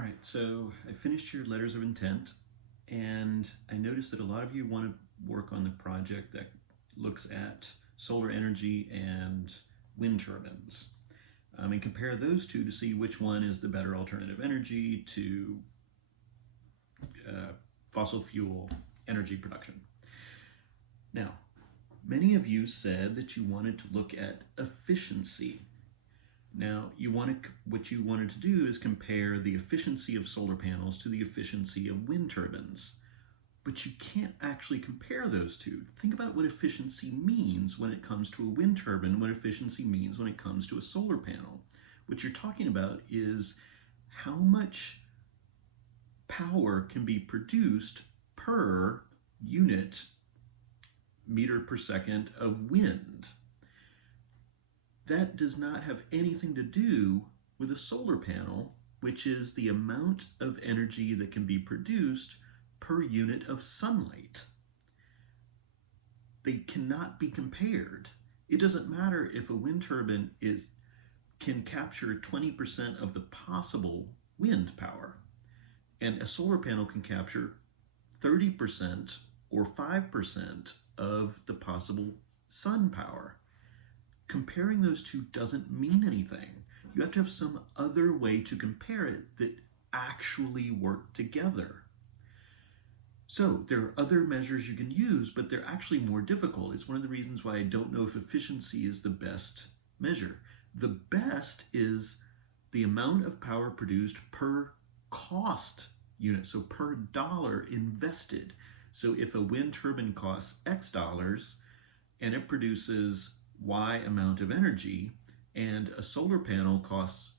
All right, so I finished your letters of intent, and I noticed that a lot of you want to work on the project that looks at solar energy and wind turbines, and compare those two to see which one is the better alternative energy to fossil fuel energy production. Now, many of you said that you wanted to look at efficiency. Now, what you wanted to do is compare the efficiency of solar panels to the efficiency of wind turbines. But you can't actually compare those two. Think about what efficiency means when it comes to a wind turbine, what efficiency means when it comes to a solar panel. What you're talking about is how much power can be produced per unit meter per second of wind. That does not have anything to do with a solar panel, which is the amount of energy that can be produced per unit of sunlight. They cannot be compared. It doesn't matter if a wind turbine can capture 20% of the possible wind power, and a solar panel can capture 30% or 5% of the possible sun power. Comparing those two doesn't mean anything. You have to have some other way to compare it that actually work together. So there are other measures you can use, but they're actually more difficult. It's one of the reasons why I don't know if efficiency is the best measure. The best is the amount of power produced per cost unit, so per dollar invested. So if a wind turbine costs X dollars and it produces Y amount of energy, and a solar panel costs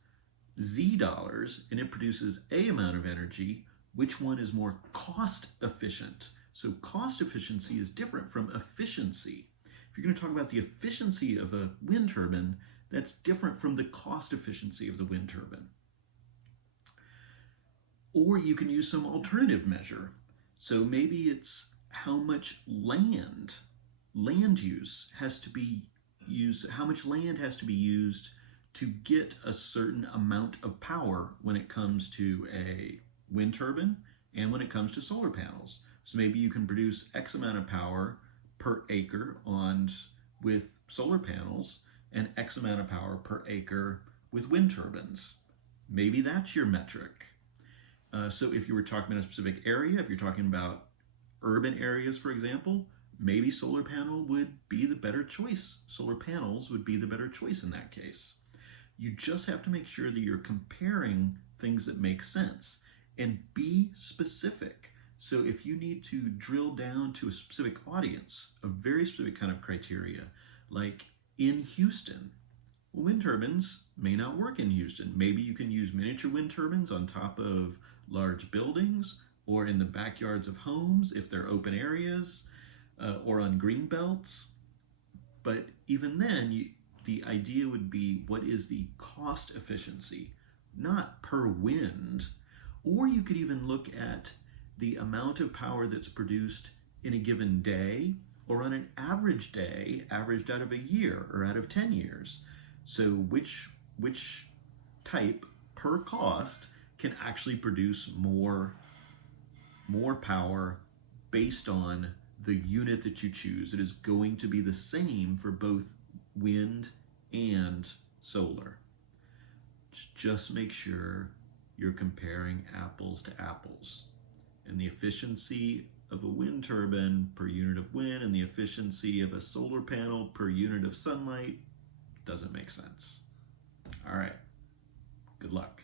Z dollars and it produces A amount of energy, which one is more cost efficient? So cost efficiency is different from efficiency. If you're going to talk about the efficiency of a wind turbine, that's different from the cost efficiency of the wind turbine. Or you can use some alternative measure. So maybe it's how much land use has to be used, how much land has to be used to get a certain amount of power when it comes to a wind turbine and when it comes to solar panels. So maybe you can produce X amount of power per acre with solar panels and X amount of power per acre with wind turbines. Maybe that's your metric. So if you were talking about a specific area, if you're talking about urban areas, for example, maybe solar panel would be the better choice. Solar panels would be the better choice in that case. You just have to make sure that you're comparing things that make sense and be specific. So if you need to drill down to a specific audience, a very specific kind of criteria, like in Houston, wind turbines may not work in Houston. Maybe you can use miniature wind turbines on top of large buildings or in the backyards of homes if they're open areas. Or on green belts. But even then, the idea would be, what is the cost efficiency, not per wind. Or you could even look at the amount of power that's produced in a given day or on an average day, averaged out of a year or out of 10 years. So which type per cost can actually produce more power based on the unit that you choose. It is going to be the same for both wind and solar. Just make sure you're comparing apples to apples. And the efficiency of a wind turbine per unit of wind and the efficiency of a solar panel per unit of sunlight doesn't make sense. All right, good luck.